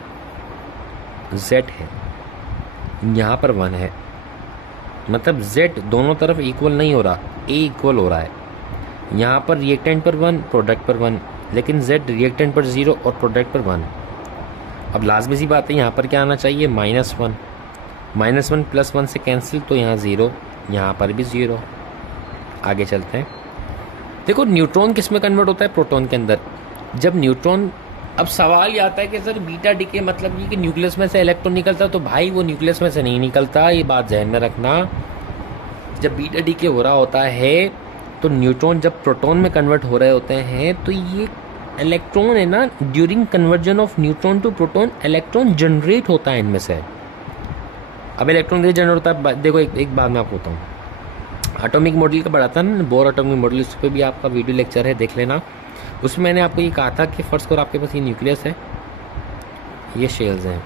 z है, यहाँ पर 1 है, मतलब z दोनों तरफ इक्वल नहीं हो रहा, a इक्वल हो रहा है। यहाँ पर रिएक्टेंट पर 1 प्रोडक्ट पर 1, लेकिन z रिएक्टेंट पर 0 और प्रोडक्ट पर 1। अब लाजमी सी बात है यहाँ पर क्या आना चाहिए, -1 -1 प्लस 1 से कैंसिल, तो यहाँ 0, यहाँ पर भी 0। आगे चलते हैं। देखो न्यूट्रॉन किस में कन्वर्ट होता है, प्रोटॉन के अंदर। जब न्यूट्रॉन, अब सवाल ये आता है कि सर बीटा डीके मतलब ये कि न्यूक्लियस में से इलेक्ट्रॉन निकलता है, तो भाई वो न्यूक्लियस में से नहीं निकलता, ये बात ध्यान में रखना। जब बीटा डीके हो रहा होता है तो न्यूट्रॉन जब प्रोटॉन में कन्वर्ट हो रहे होते हैं तो ये इलेक्ट्रॉन है ना, during conversion of neutron to proton electron generate होता है इनमें से। अब इलेक्ट्रॉन कैसे जनरेट होता है, देखो एक बात मैं आपको बताऊँ। एटॉमिक मॉडल का पढ़ा था ना, बोर एटॉमिक मॉडल, उस पर भी आपका वीडियो लेक्चर है, देख लेना। उसमें मैंने आपको ये कहा था कि फर्स्ट करो आपके पास ये न्यूक्लियस है, ये शेल्स हैं।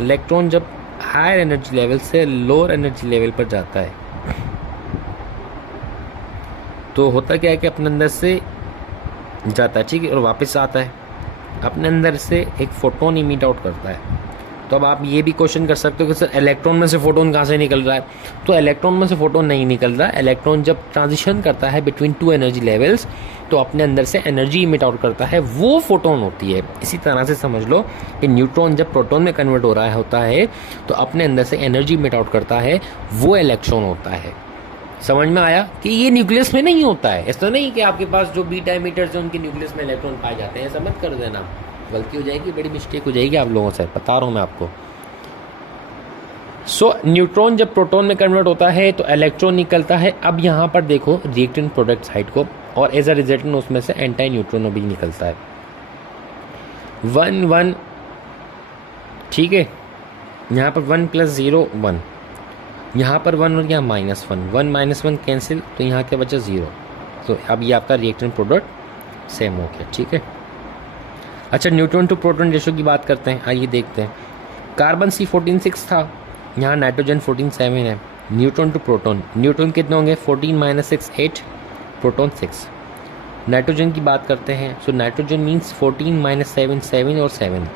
इलेक्ट्रॉन जब हायर एनर्जी लेवल से लोअर एनर्जी लेवल पर जाता है तो होता क्या है कि अपने अंदर से जाता है, ठीक है, और वापस आता है, अपने अंदर से एक फोटोन इमिट आउट करता है। तो अब आप ये भी क्वेश्चन कर सकते हो कि सर इलेक्ट्रॉन में से फोटोन कहाँ से निकल रहा है, तो इलेक्ट्रॉन में से फोटोन नहीं निकल रहा है। इलेक्ट्रॉन जब ट्रांजिशन करता है बिटवीन 2 एनर्जी लेवल्स तो अपने अंदर से एनर्जी इमिट आउट करता है, वो फोटोन होती है। इसी तरह से समझ लो कि न्यूट्रॉन जब प्रोटॉन में कन्वर्ट हो रहा होता है तो अपने अंदर से एनर्जी इमिट आउट करता है, वो इलेक्ट्रॉन होता है। समझ में आया कि ये न्यूक्लियस में नहीं होता है। ऐसा नहीं कि आपके पास जो बीटा इमिटर्स हैं उनके न्यूक्लियस में इलेक्ट्रॉन पाए जाते हैं, ऐसा मत कर देना, गलती हो जाएगी, बड़ी मिस्टेक हो जाएगी आप लोगों से, बता रहा हूँ मैं आपको। सो न्यूट्रॉन जब प्रोटॉन में कन्वर्ट होता है तो इलेक्ट्रॉन निकलता है। अब यहाँ पर देखो रिएक्टेंट प्रोडक्ट साइड को, और एज अ रिजल्टेंट उसमें से एंटी न्यूट्रॉन भी निकलता है। 1 1, ठीक है, यहाँ पर 1 + 0 1, यहाँ पर 1 और यहाँ -1, 1 - 1 कैंसिल, तो यहाँ क्या बचा 0। तो अब ये आपका रिएक्टेंट प्रोडक्ट सेम हो गया, ठीक है। अच्छा, न्यूट्रॉन टू प्रोटॉन रेशो की बात करते हैं, आइए देखते हैं। कार्बन C14 6 था, यहाँ नाइट्रोजन 14 7 है। न्यूट्रॉन टू प्रोटॉन, न्यूट्रॉन कितने होंगे, 14 - 6 8, प्रोटॉन 6। नाइट्रोजन की बात करते हैं, सो नाइट्रोजन मीन्स 14 - 7 7 और 7,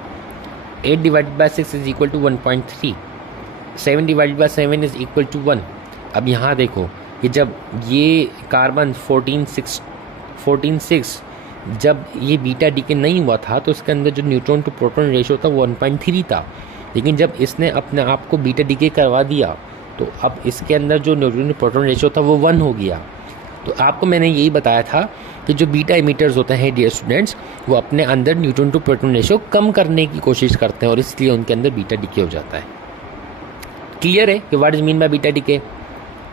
8 / 6 is equal to 1.3, 7 / 7 is equal to 1। अब यहाँ देखो कि जब ये कार्बन 14 6 जब ये बीटा डीके नहीं हुआ था तो उसके अंदर जो न्यूट्रॉन टू प्रोटॉन रेशो था वो 1.3 था, लेकिन जब इसने अपने आप को बीटा डीके करवा दिया तो अब इसके अंदर जो न्यूट्रॉन टू प्रोटॉन रेशो था वो 1 हो गया। तो आपको मैंने यही बताया था कि जो बीटा इमिटर्स होते हैं डियर स्टूडेंट्स, वो अपने अंदर न्यूट्रॉन टू प्रोटॉन रेशो कम करने की कोशिश करते हैं और इसलिए उनके अंदर बीटा डीके हो जाता है। क्लियर है कि what is mean by beta decay,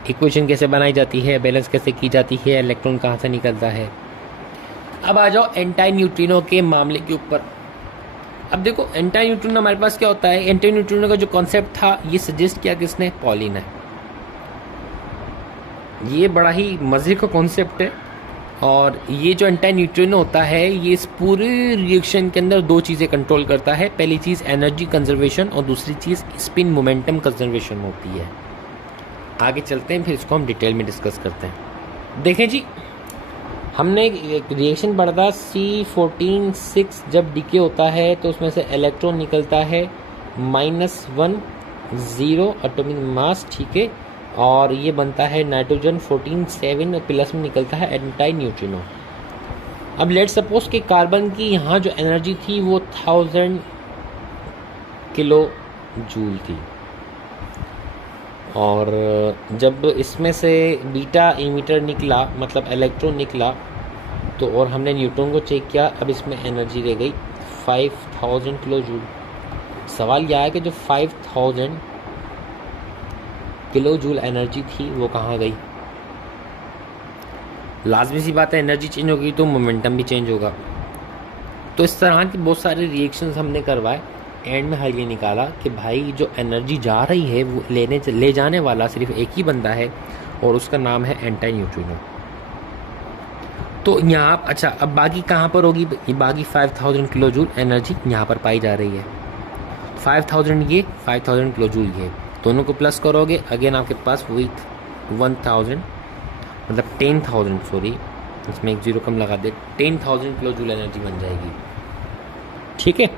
equation कैसे बनाई जाती है, बैलेंस कैसे की जाती है, इलेक्ट्रॉन कहाँ से निकलता है। अब आ जाओ एंटी न्यूट्रिनो के मामले के ऊपर। अब देखो एंटी न्यूट्रिनो हमारे पास क्या होता है, एंटी न्यूट्रिनो का जो कॉन्सेप्ट था ये सजेस्ट किया किसने, पॉलिन है। ये बड़ा ही मज़े का कॉन्सेप्ट है और ये जो एंटी न्यूट्रिनो होता है ये इस पूरे रिएक्शन के अंदर 2 चीज़ें कंट्रोल करता है। पहली चीज़ एनर्जी कंजर्वेशन और दूसरी चीज़ स्पिन मोमेंटम कंजर्वेशन होती है। आगे चलते हैं, फिर इसको हम डिटेल में डिस्कस करते हैं। देखें जी, हमने एक रिएक्शन पढ़ा था C14 6 जब डीके होता है तो उसमें से इलेक्ट्रॉन निकलता है -1 0 एटॉमिक मास, ठीक है, और ये बनता है नाइट्रोजन 14 7 और प्लस में निकलता है एंटी न्यूट्रिनो। अब लेट सपोज कि कार्बन की यहाँ जो एनर्जी थी वो 1000 किलो जूल थी, और जब इसमें से बीटा इमीटर निकला मतलब इलेक्ट्रॉन निकला तो और हमने न्यूट्रॉन को चेक किया, अब इसमें एनर्जी रह गई 5000 किलो जूल। सवाल यह है कि जो 5000 किलो जूल एनर्जी थी वो कहाँ गई। लाजमी सी बात है, एनर्जी चेंज होगी तो मोमेंटम भी चेंज होगा। तो इस तरह की बहुत सारे रिएक्शंस हमने करवाए, एंड में हल ये निकाला कि भाई जो एनर्जी जा रही है वो ले जाने वाला सिर्फ एक ही बंदा है और उसका नाम है एंटी न्यूट्रिनो। तो यहाँ अच्छा, अब बाकी कहाँ पर होगी, बाकी 5000 किलो जूल एनर्जी यहाँ पर पाई जा रही है। 5000 ये 5000 किलो जूल ये, दोनों को प्लस करोगे अगेन आपके पास वही 1000 मतलब 10,000 सॉरी, इसमें एक जीरो कम लगा दे, 10,000 किलो जूल एनर्जी बन जाएगी, ठीक है।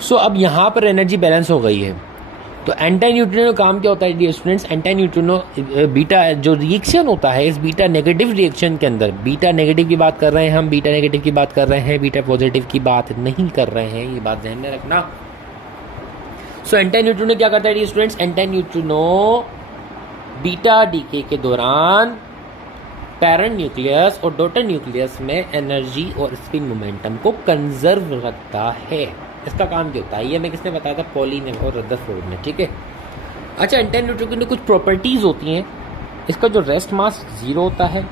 सो अब यहाँ पर एनर्जी बैलेंस हो गई है। तो एंटी न्यूट्रिनो काम क्या होता है dear students, anti neutrino beta जो रिएक्शन होता है इस बीटा नेगेटिव रिएक्शन के अंदर, बीटा नेगेटिव की बात कर रहे हैं हम, बीटा नेगेटिव की बात कर रहे हैं, बीटा पॉजिटिव की बात नहीं कर रहे हैं, ये बात ध्यान में रखना। सो एंटी न्यूट्रिनो क्या करता है dear students, anti neutrino beta decay के दौरान पैरेंट न्यूक्लियस और डॉटर न्यूक्लियस में एनर्जी और स्पिन मोमेंटम को कंजर्व रखता है। इसका काम क्या होता है ये हमें किसने बताया था, पॉलिन और रदरफोर्ड ने, ठीक है। अच्छा, एंटी न्यूट्रिनो की कुछ प्रॉपर्टीज़ होती हैं। इसका जो रेस्ट मास 0 होता है,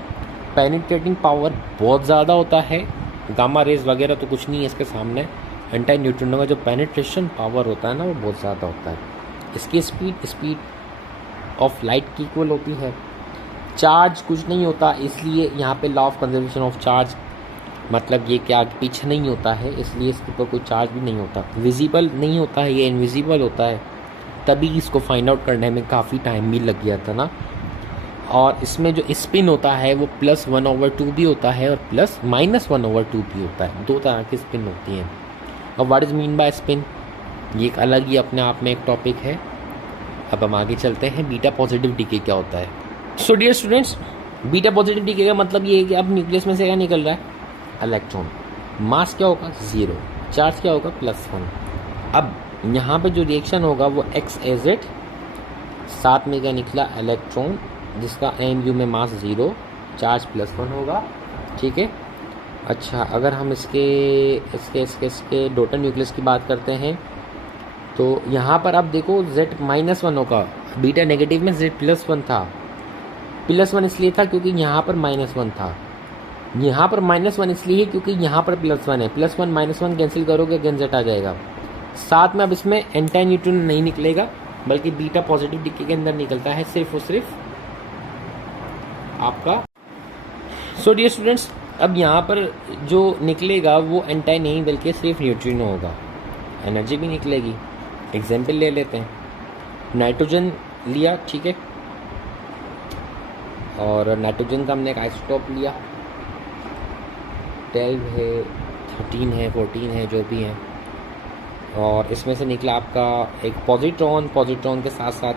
पेनिट्रेटिंग पावर बहुत ज़्यादा होता है, गामा रेज वगैरह तो कुछ नहीं है इसके सामने। एंटी न्यूट्रिनो का जो पेनिट्रेशन पावर होता है ना वो बहुत ज़्यादा होता है। इसकी स्पीड ऑफ लाइट की इक्वल होती है। चार्ज कुछ नहीं होता, इसलिए यहाँ पे law of conservation of charge मतलब ये क्या पीछे नहीं होता है, इसलिए इसके ऊपर कोई चार्ज भी नहीं होता। विजिबल नहीं होता है, ये इनविजिबल होता है, तभी इसको फाइंड आउट करने में काफ़ी टाइम भी लग गया था ना। और इसमें जो स्पिन होता है वो +1/2 भी होता है और -1/2 भी होता है, दो तरह की स्पिन होती हैं। और what is mean by spin, ये एक अलग ही अपने आप में एक टॉपिक है। अब हम आगे चलते हैं, बीटा पॉजिटिव डीके क्या होता है। So dear students, beta positive decay का मतलब ये है कि अब न्यूक्लियस में से क्या निकल रहा है, इलेक्ट्रॉन। मास क्या होगा 0, चार्ज क्या होगा +1। अब यहाँ पे जो रिएक्शन होगा वो XAZ, साथ में क्या निकला इलेक्ट्रॉन जिसका MU में मास 0, चार्ज +1 होगा, ठीक है। अच्छा, अगर हम इसके डॉटर न्यूक्लियस की बात करते हैं तो यहाँ पर अब देखो Z -1 होगा, बीटा नेगेटिव में Z +1 था, +1 इसलिए था क्योंकि यहाँ पर -1 था, यहाँ पर -1 इसलिए क्योंकि यहाँ पर +1 है, +1 -1 कैंसिल करोगे अगेन Z आ जाएगा। साथ में अब इसमें एंटी न्यूट्रिनो नहीं निकलेगा बल्कि बीटा पॉजिटिव डीके के अंदर निकलता है सिर्फ और सिर्फ आपका। सो डियर स्टूडेंट्स, अब यहाँ पर जो निकलेगा वो एंटी नहीं बल्कि सिर्फ न्यूट्रिनो होगा, एनर्जी भी निकलेगी। एग्जाम्पल ले लेते हैं, नाइट्रोजन लिया, ठीक है, और नाइट्रोजन का हमने एक आइसोटोप लिया, 12 है, 13 है, 14 है, जो भी है, और इसमें से निकला आपका एक पॉजिट्रॉन के साथ साथ।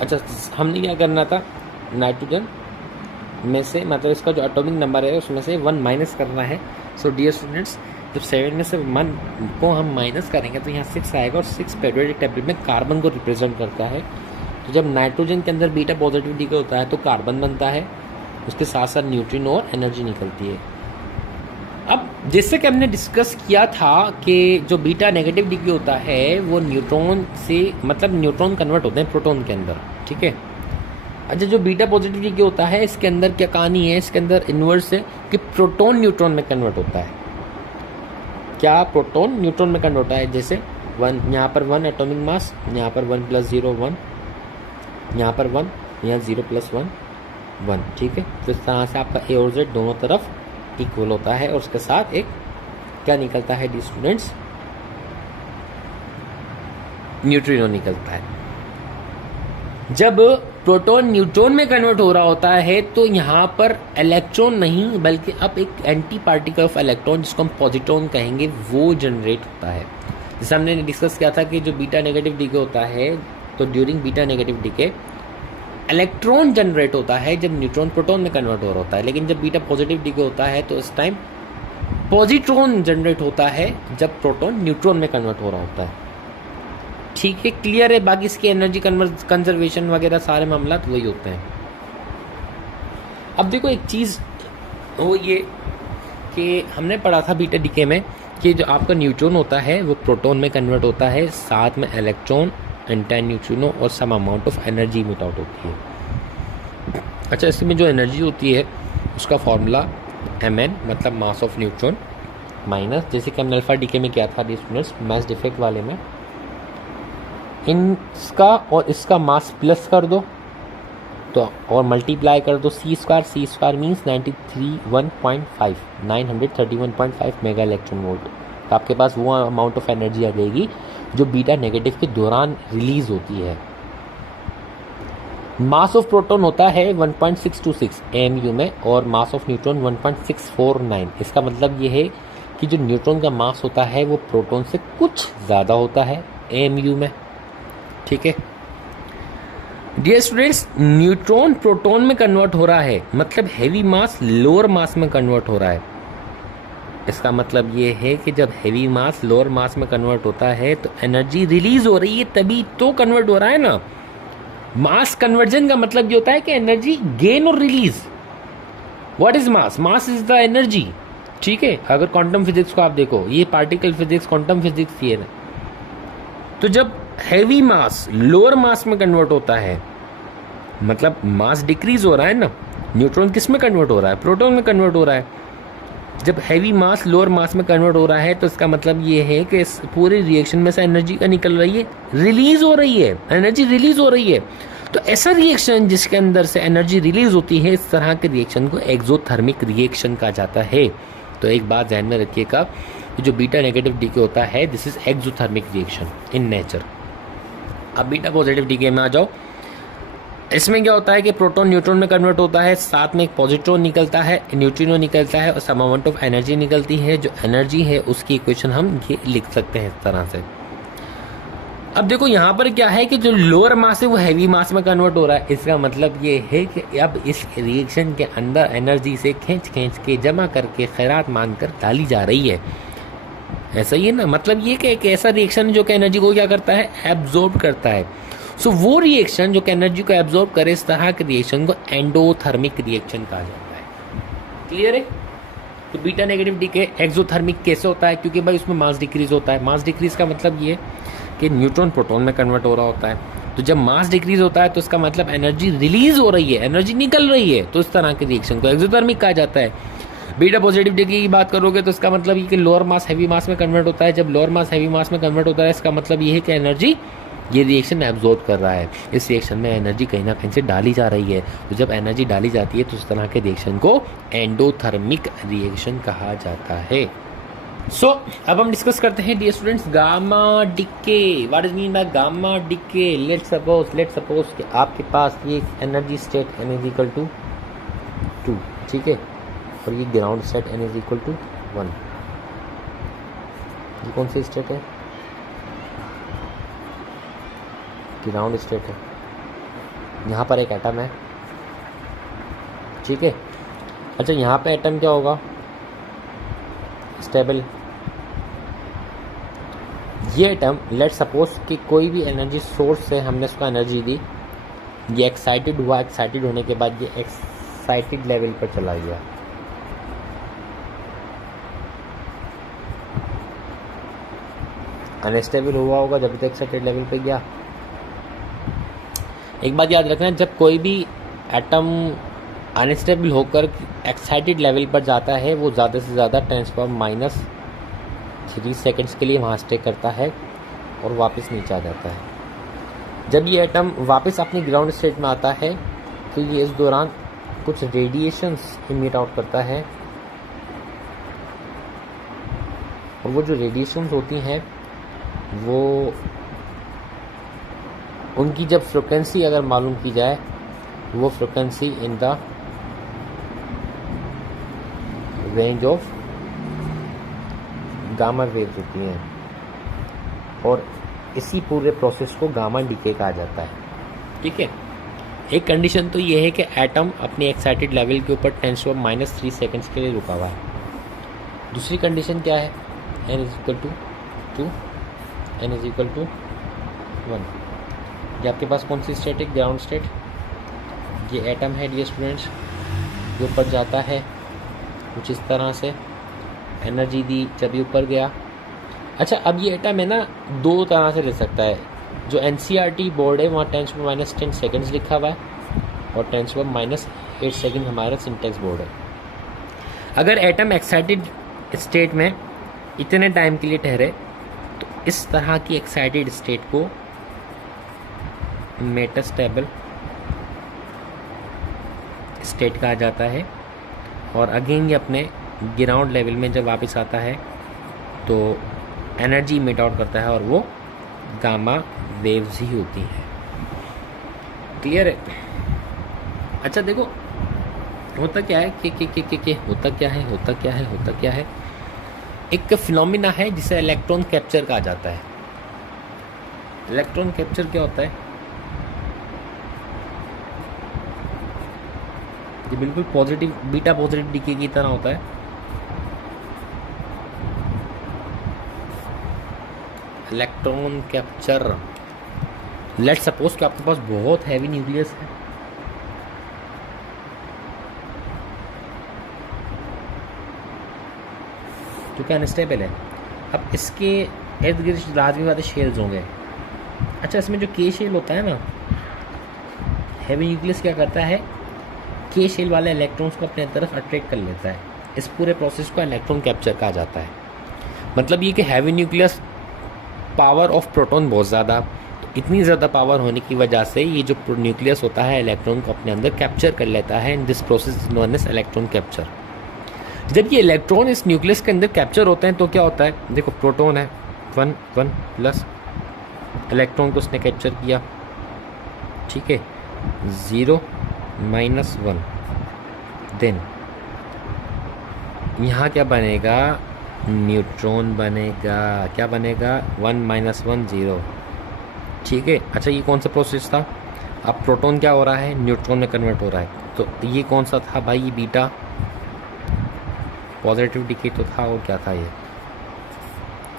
अच्छा, हमने क्या करना था, नाइट्रोजन में से मतलब इसका जो एटॉमिक नंबर है उसमें से 1 माइनस करना है। सो डियर स्टूडेंट्स, जब 7 में से 1 को हम माइनस करेंगे तो यहाँ 6 आएगा, और 6 पीरियोडिक टेबल में कार्बन को रिप्रेजेंट करता है। तो जब नाइट्रोजन के अंदर बीटा पॉजिटिव डीके होता है तो कार्बन बनता है, उसके साथ साथ न्यूट्रिनो और एनर्जी निकलती है। अब जैसे कि हमने डिस्कस किया था कि जो बीटा नेगेटिव डीके होता है वो न्यूट्रॉन से मतलब न्यूट्रॉन कन्वर्ट होते हैं प्रोटॉन के अंदर, ठीक है। अच्छा, जो बीटा पॉजिटिव डीके होता है इसके अंदर क्या कहानी है, इसके अंदर इन्वर्स है कि प्रोटॉन न्यूट्रॉन में कन्वर्ट होता है। क्या प्रोटॉन न्यूट्रॉन में कन्वर्ट होता है, जैसे 1 यहाँ पर 1 एटॉमिक मास, यहाँ पर 1 + 0 1, यहाँ पर 1, यहाँ 0 + 1 1, ठीक है। तो इस तरह से आपका A और Z दोनों तरफ इक्वल होता है, और उसके साथ एक क्या निकलता है डी स्टूडेंट्स, न्यूट्रिनो निकलता है। जब प्रोटॉन न्यूट्रॉन में कन्वर्ट हो रहा होता है तो यहाँ पर इलेक्ट्रॉन नहीं बल्कि अब एक एंटी पार्टिकल ऑफ इलेक्ट्रॉन जिसको हम पॉजिट्रॉन कहेंगे वो जनरेट होता है। जैसे हमने डिस्कस किया था कि जो बीटा नेगेटिव डीके होता है तो during beta negative decay electron generate होता है जब न्यूट्रॉन प्रोटॉन में कन्वर्ट हो रहा होता है, लेकिन जब बीटा पॉजिटिव डीके होता है तो इस टाइम पॉजिट्रॉन जनरेट होता है जब प्रोटॉन न्यूट्रॉन में कन्वर्ट हो रहा होता है। ठीक है, क्लियर है। बाकी इसकी एनर्जी कंजर्वेशन वगैरह सारे मामला तो वही होते हैं। अब देखो एक चीज़ वो ये कि हमने पढ़ा था बीटा डीके में कि जो आपका न्यूट्रॉन होता है वो प्रोटॉन में कन्वर्ट होता है, साथ में इलेक्ट्रॉन एंटी न्यूट्रिनो और some amount of energy emit out होती है। अच्छा, इसमें जो एनर्जी होती है उसका फॉर्मूला mn मतलब मास ऑफ न्यूट्रॉन माइनस, जैसे कि हमने अल्फा डीके में किया था स्टूडेंट्स मास डिफेक्ट वाले में, इसका और इसका मास प्लस कर दो तो और मल्टीप्लाई कर दो C square means 931.5 mega electron volt. तो आपके पास वो अमाउंट ऑफ एनर्जी आ जाएगी जो बीटा नेगेटिव के दौरान रिलीज होती है। मास ऑफ प्रोटॉन होता है 1.626 AMU में और मास ऑफ न्यूट्रॉन 1.649। इसका मतलब ये है कि जो न्यूट्रॉन का मास होता है वो प्रोटॉन से कुछ ज़्यादा होता है AMU में। ठीक है डियर स्टूडेंट्स, न्यूट्रॉन प्रोटॉन में कन्वर्ट हो रहा है मतलब हैवी मास लोअर मास में कन्वर्ट हो रहा है। इसका मतलब ये है कि जब हैवी मास लोअर मास में कन्वर्ट होता है तो एनर्जी रिलीज हो रही है, तभी तो कन्वर्ट हो रहा है ना। मास कन्वर्जन का मतलब ये होता है कि एनर्जी गेन और release. What is mass? Mass is the energy. ठीक है, अगर क्वांटम फिजिक्स को आप देखो, ये पार्टिकल फिजिक्स क्वांटम फिजिक्स ये है। तो जब हैवी मास लोअर मास में कन्वर्ट होता है मतलब मास डिक्रीज हो रहा है ना। न्यूट्रॉन किस में कन्वर्ट हो रहा है? प्रोटॉन में कन्वर्ट हो रहा है। जब हैवी मास लोअर मास में कन्वर्ट हो रहा है तो इसका मतलब ये है कि इस पूरे रिएक्शन में से एनर्जी का निकल रही है, रिलीज हो रही है, एनर्जी रिलीज हो रही है। तो ऐसा रिएक्शन जिसके अंदर से एनर्जी रिलीज होती है, इस तरह के रिएक्शन को एक्सोथर्मिक रिएक्शन कहा जाता है। तो एक बात ध्यान में रखिएगा, जो बीटा नेगेटिव डीके होता है this is exothermic reaction in nature. अब बीटा पॉजिटिव डीके में आ जाओ। इसमें क्या होता है कि प्रोटॉन न्यूट्रॉन में कन्वर्ट होता है, साथ में एक पॉजिट्रॉन निकलता है, न्यूट्रिनो निकलता है और सम अमाउंट ऑफ एनर्जी निकलती है। जो एनर्जी है उसकी इक्वेशन हम ये लिख सकते हैं इस तरह से। अब देखो यहाँ पर क्या है कि जो लोअर मास है वो हैवी मास में कन्वर्ट हो रहा है। इसका मतलब ये है कि अब इस रिएक्शन के अंदर एनर्जी से खींच के जमा करके खैरात मांग कर डाली जा रही है। ऐसा ही है ना, मतलब ये कि एक ऐसा रिएक्शन जो कि एनर्जी को क्या करता है, एब्जॉर्ब करता है। सो वो रिएक्शन जो कि एनर्जी को एब्जॉर्ब करे, इस तरह के रिएक्शन को एंडोथर्मिक रिएक्शन कहा जाता है। क्लियर है? तो बीटा नेगेटिव डीके एक्सोथर्मिक कैसे होता है? क्योंकि भाई उसमें मास डिक्रीज होता है। मास डिक्रीज का मतलब ये कि न्यूट्रॉन प्रोटॉन में कन्वर्ट हो रहा होता है। तो जब मास डिक्रीज होता है तो इसका मतलब एनर्जी रिलीज हो रही है, एनर्जी निकल रही है। तो इस तरह के रिएक्शन को एक्सोथर्मिक कहा जाता है। बीटा पॉजिटिव डीके की बात करोगे तो इसका मतलब ये कि लोअर मास हैवी मास में कन्वर्ट होता है। जब लोअर मास हैवी मास में कन्वर्ट होता है इसका मतलब ये है कि एनर्जी ये रिएक्शन एब्जॉर्ब कर रहा है। इस रिएक्शन में एनर्जी कहीं ना कहीं से डाली जा रही है। तो जब एनर्जी डाली जाती है तो इस तरह के रिएक्शन को एंडोथर्मिक रिएक्शन कहा जाता है। सो अब हम डिस्कस करते हैं dear students gamma decay. What is mean by gamma decay? Let's suppose कि आपके पास ये energy state n is equal to 2, ठीक है, और ये ground state n is equal to 1। ये कौन सी स्टेट है? ग्राउंड स्टेट है। यहाँ पर एक एटम है, ठीक है। अच्छा, यहाँ पे एटम क्या होगा? स्टेबल। ये एटम लेट सपोज कि कोई भी एनर्जी सोर्स से हमने उसको एनर्जी दी, ये एक्साइटेड हुआ, एक्साइटेड होने के बाद ये एक्साइटेड लेवल पर चला गया। अनस्टेबल हुआ होगा जब तक एक्साइटेड लेवल पे गया। एक बात याद रखना, जब कोई भी एटम अनस्टेबल होकर एक्साइटेड लेवल पर जाता है वो ज़्यादा से ज़्यादा 10⁻³ सेकेंड्स के लिए वहाँ स्टे करता है और वापस नीचे आ जाता है। जब ये एटम वापस अपनी ग्राउंड स्टेट में आता है तो ये इस दौरान कुछ रेडिएशंस इमिट आउट करता है, और वो जो रेडिएशंस होती हैं वो उनकी जब फ्रिक्वेंसी अगर मालूम की जाए वो frequency in the range of gamma waves होती हैं, और इसी पूरे प्रोसेस को गामा डीके कहा जाता है। ठीक है, एक कंडीशन तो ये है कि एटम अपनी एक्साइटेड लेवल के ऊपर 10⁻³ सेकेंड्स के लिए रुका हुआ है। दूसरी कंडीशन क्या है, n is equal to 2, n is equal to 1। ये आपके पास कौन सी स्टेट है, ग्राउंड स्टेट। ये एटम है डियर स्टूडेंट्स, जो ऊपर जाता है कुछ इस तरह से, एनर्जी दी जब ये ऊपर गया। अच्छा, अब ये एटम है ना, दो तरह से ले सकता है। जो NCERT बोर्ड है वहाँ 10⁻10 सेकेंड्स लिखा हुआ है, और 10⁻8 सेकेंड हमारा सिंटेक्स बोर्ड है। अगर एटम एक्साइटेड स्टेट में इतने टाइम के लिए ठहरे तो इस तरह की एक्साइटेड स्टेट को मेटास्टेबल स्टेट कहा जाता है। और अगेन ये अपने ग्राउंड लेवल में जब वापस आता है तो एनर्जी इमिट आउट करता है, और वो गामा वेव्स ही होती हैं। क्लियर है? अच्छा देखो, होता क्या है कि होता क्या है, एक फिनोमिना है जिसे इलेक्ट्रॉन कैप्चर कहा जाता है। इलेक्ट्रॉन कैप्चर क्या होता है? ये बिल्कुल पॉजिटिव, बीटा पॉजिटिव डीके की तरह होता है। इलेक्ट्रॉन कैप्चर, लेट सपोज कि आपके पास बहुत हैवी न्यूक्लियस है, जो कि अनस्टेबल है। अब इसके इर्द गिर्द लाजमी बात शेल्स होंगे। अच्छा, इसमें जो के शेल होता है ना, हैवी न्यूक्लियस क्या करता है, के शेल वाले इलेक्ट्रॉन्स को अपने तरफ अट्रैक्ट कर लेता है। इस पूरे प्रोसेस को इलेक्ट्रॉन कैप्चर कहा जाता है। मतलब ये कि heavy nucleus power of proton बहुत ज़्यादा, तो इतनी ज़्यादा पावर होने की वजह से ये जो न्यूक्लियस होता है इलेक्ट्रॉन को अपने अंदर कैप्चर कर लेता है। In this process known as electron capture. जब ये इलेक्ट्रॉन इस न्यूक्लियस के अंदर कैप्चर होते हैं तो क्या होता है, देखो प्रोटॉन है 1 1 प्लस, इलेक्ट्रॉन को उसने कैप्चर किया, ठीक है, 0 -1। देन यहाँ क्या बनेगा, न्यूट्रॉन बनेगा। क्या बनेगा, 1 -1 0। ठीक है। अच्छा, ये कौन सा प्रोसेस था? अब प्रोटॉन क्या हो रहा है, न्यूट्रॉन में कन्वर्ट हो रहा है। तो ये कौन सा था भाई, ये बीटा पॉजिटिव डीके तो था, और क्या था ये?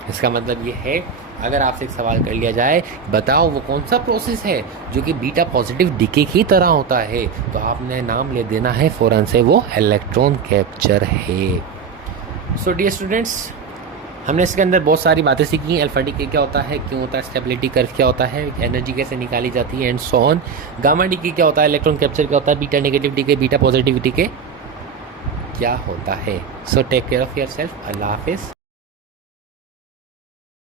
इसका मतलब ये है, अगर आपसे एक सवाल कर लिया जाए, बताओ वो कौन सा प्रोसेस है जो कि बीटा पॉजिटिव डीके की तरह होता है, तो आपने नाम ले देना है फ़ौरन से, वो इलेक्ट्रॉन कैप्चर है। सो डियर स्टूडेंट्स, हमने इसके अंदर बहुत सारी बातें सीखी। अल्फा डीके क्या होता है, क्यों होता है, स्टेबिलिटी कर्व क्या होता है, एनर्जी कैसे निकाली जाती है, and so on. Gamma decay क्या होता है, इलेक्ट्रॉन कैप्चर क्या होता है, beta negative decay, beta positive decay क्या होता है। So take care of yourself. अल्लाह हाफिज़।